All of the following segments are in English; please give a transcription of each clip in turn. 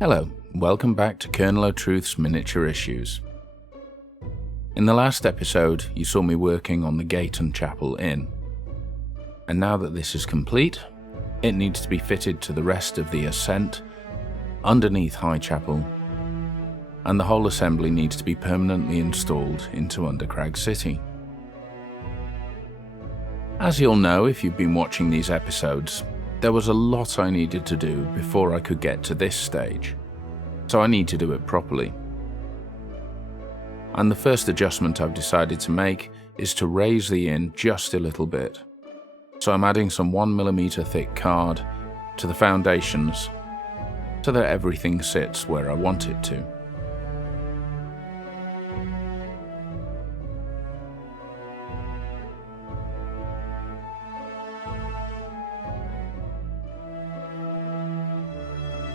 Hello, welcome back to Colonel O'Truth's Miniature Issues. In the last episode, you saw me working on the Gate and Chapel Inn. And now that this is complete, it needs to be fitted to the rest of the Ascent, underneath High Chapel, and the whole assembly needs to be permanently installed into Undercrag City. As you'll know if you've been watching these episodes, there was a lot I needed to do before I could get to this stage, so I need to do it properly. And the first adjustment I've decided to make is to raise the inn just a little bit. So I'm adding some 1mm thick card to the foundations so that everything sits where I want it to.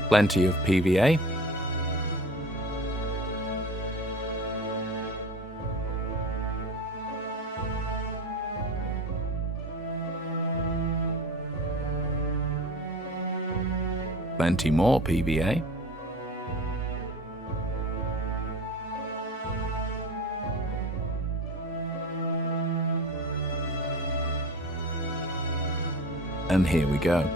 Plenty of PVA. Plenty more PVA. And here we go.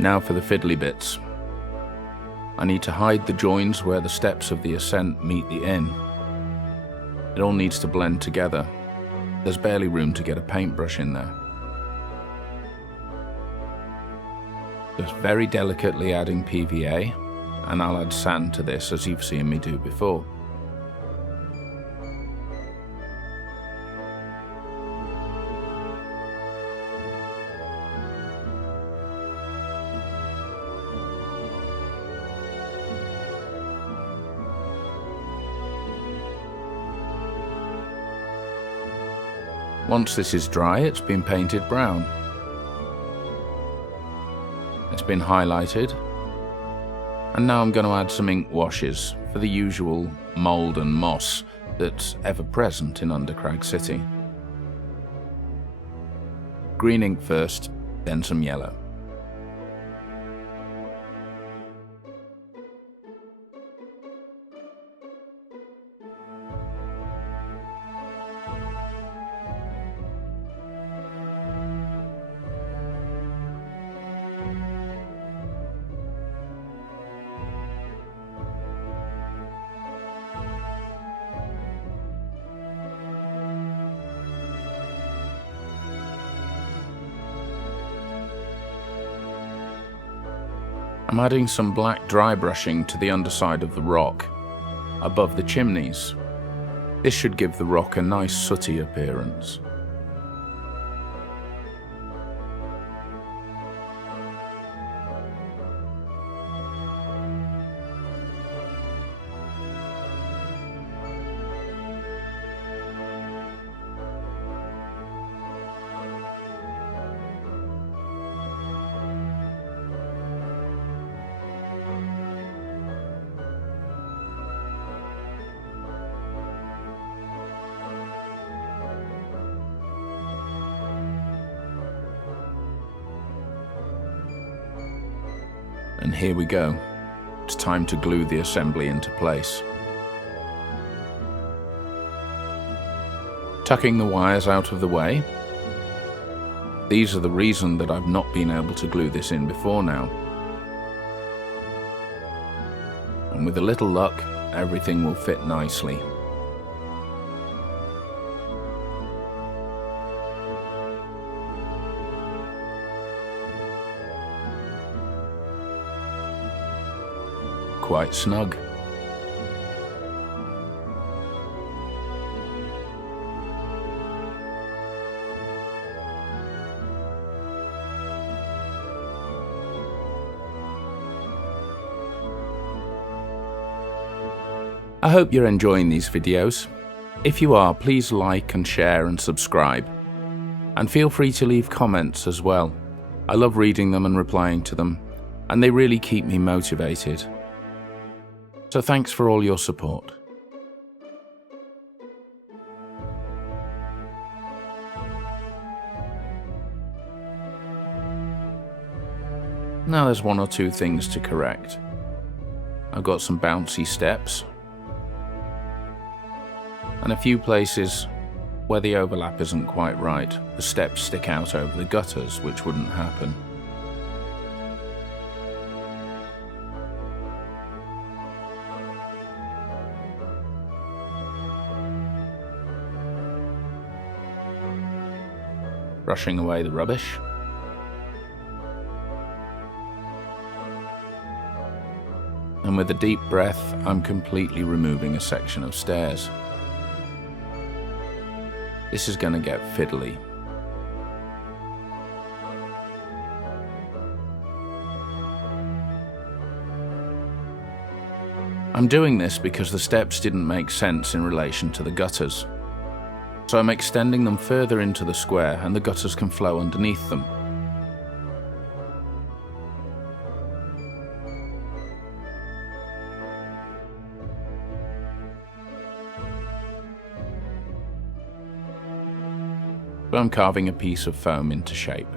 Now for the fiddly bits. I need to hide the joins where the steps of the ascent meet the inn. It all needs to blend together. There's barely room to get a paintbrush in there. Just very delicately adding PVA, and I'll add sand to this as you've seen me do before. Once this is dry, it's been painted brown. It's been highlighted, and now I'm going to add some ink washes for the usual mould and moss that's ever present in Undercrag City. Green ink first, then some yellow. I'm adding some black dry brushing to the underside of the rock, above the chimneys. This should give the rock a nice sooty appearance. And here we go. It's time to glue the assembly into place. Tucking the wires out of the way. These are the reason that I've not been able to glue this in before now. And with a little luck, everything will fit nicely. Quite snug. I hope you're enjoying these videos. If you are, please like and share and subscribe. And feel free to leave comments as well. I love reading them and replying to them, and they really keep me motivated. So thanks for all your support. Now there's one or two things to correct. I've got some bouncy steps, and a few places where the overlap isn't quite right. The steps stick out over the gutters, which wouldn't happen. Brushing away the rubbish. And with a deep breath, I'm completely removing a section of stairs. This is going to get fiddly. I'm doing this because the steps didn't make sense in relation to the gutters. So I'm extending them further into the square and the gutters can flow underneath them. So I'm carving a piece of foam into shape.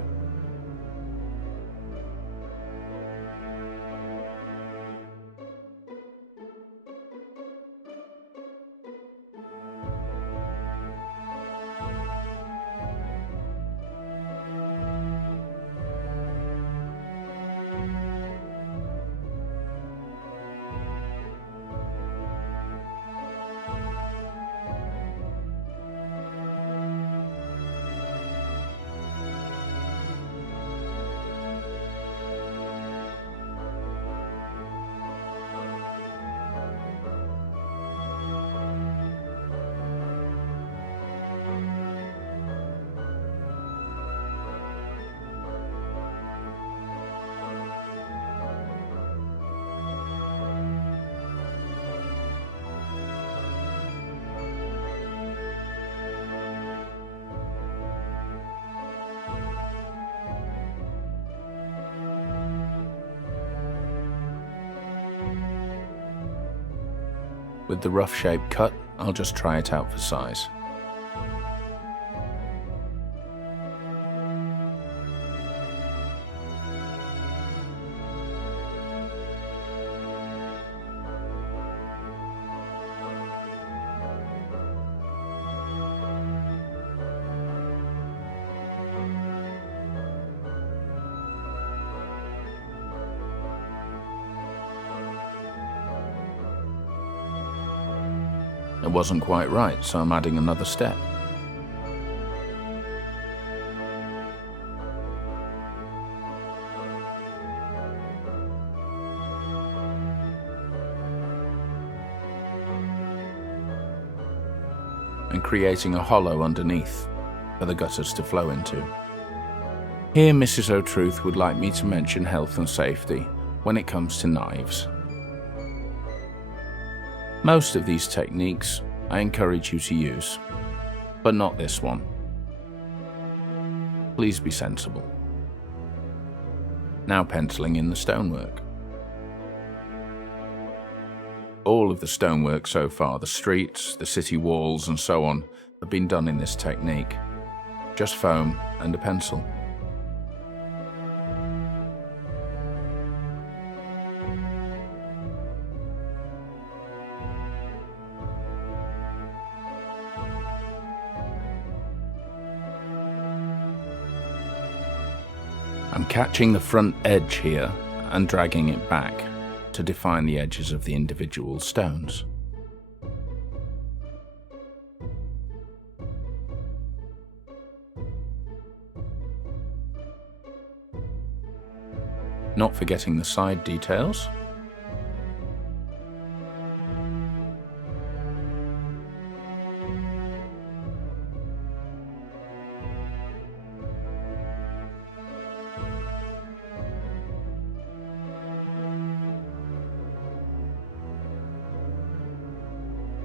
With the rough shape cut, I'll just try it out for size. It wasn't quite right, so I'm adding another step. And creating a hollow underneath for the gutters to flow into. Here Mrs. O'Truth would like me to mention health and safety when it comes to knives. Most of these techniques I encourage you to use, but not this one. Please be sensible. Now penciling in the stonework. All of the stonework so far, the streets, the city walls and so on, have been done in this technique. Just foam and a pencil. I'm catching the front edge here and dragging it back to define the edges of the individual stones. Not forgetting the side details.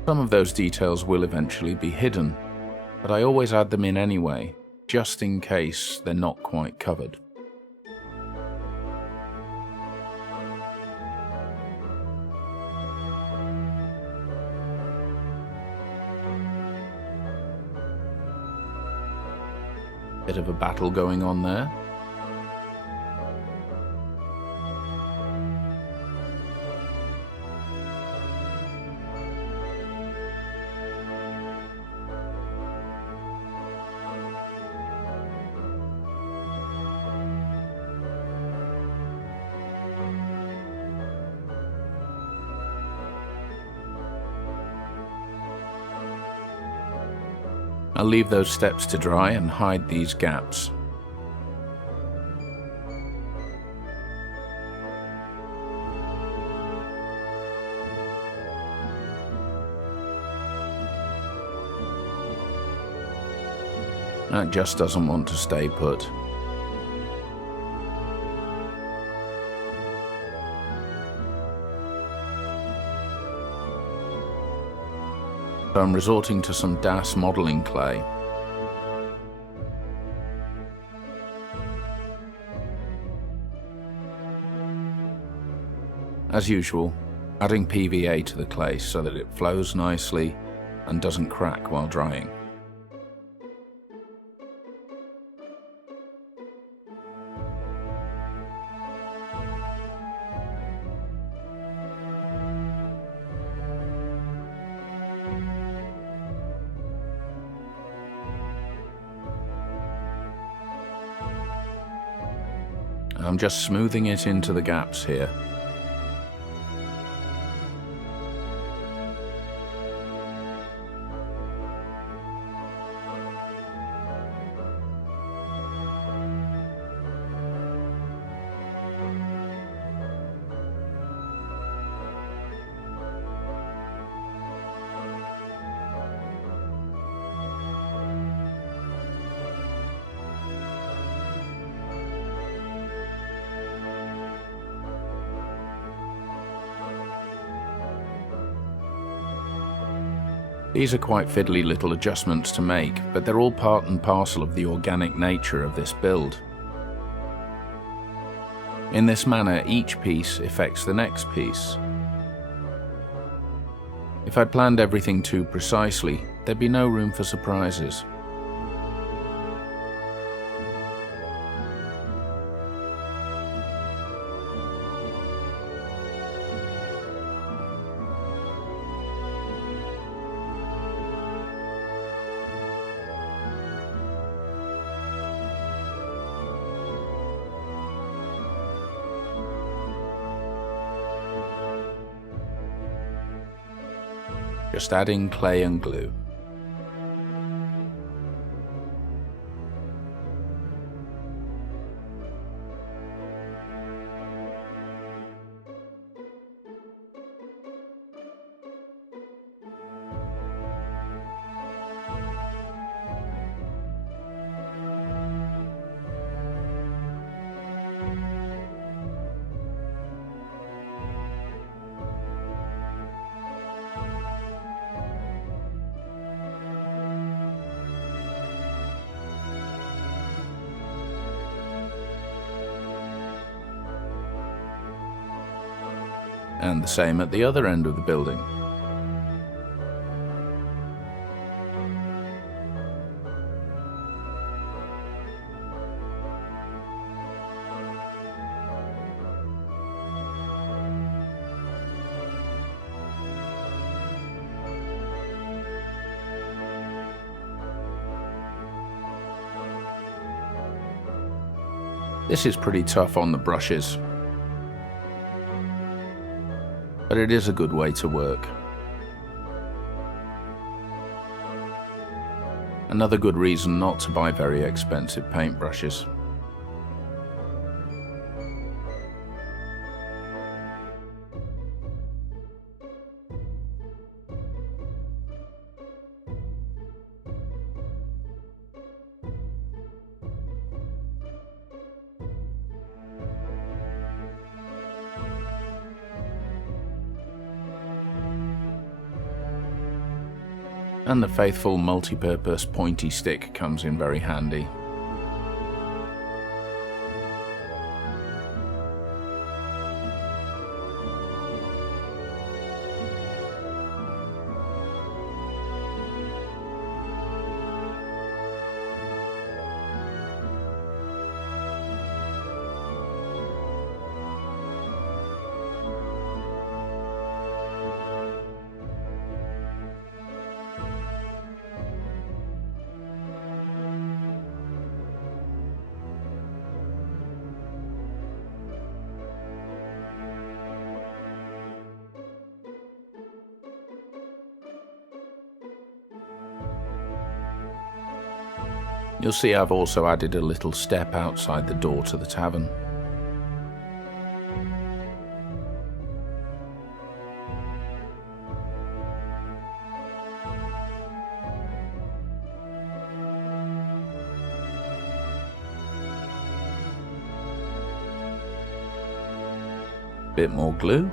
Some of those details will eventually be hidden, but I always add them in anyway, just in case they're not quite covered. Bit of a battle going on there. I'll leave those steps to dry and hide these gaps. That just doesn't want to stay put. So I'm resorting to some DAS modelling clay. As usual, adding PVA to the clay so that it flows nicely and doesn't crack while drying. I'm just smoothing it into the gaps here. These are quite fiddly little adjustments to make, but they're all part and parcel of the organic nature of this build. In this manner, each piece affects the next piece. If I'd planned everything too precisely, there'd be no room for surprises. Just adding clay and glue. And the same at the other end of the building. This is pretty tough on the brushes, but it is a good way to work. Another good reason not to buy very expensive paintbrushes. And the faithful multi-purpose pointy stick comes in very handy. You'll see I've also added a little step outside the door to the tavern. Bit more glue.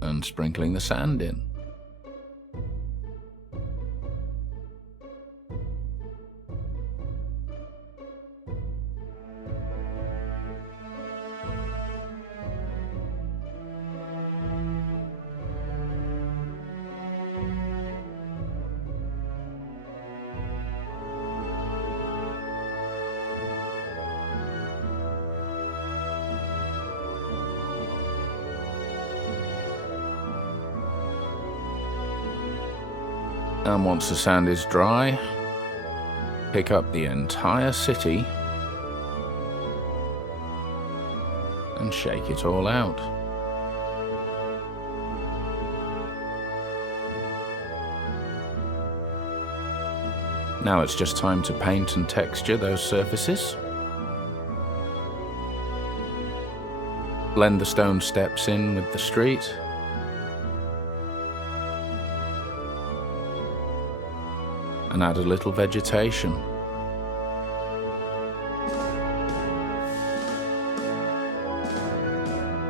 And sprinkling the sand in. And once the sand is dry, pick up the entire city and shake it all out. Now it's just time to paint and texture those surfaces. Blend the stone steps in with the street. And add a little vegetation.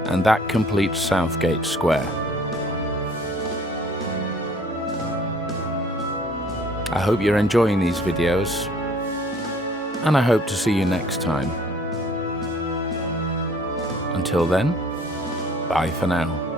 And that completes Southgate Square. I hope you're enjoying these videos, and I hope to see you next time. Until then, bye for now.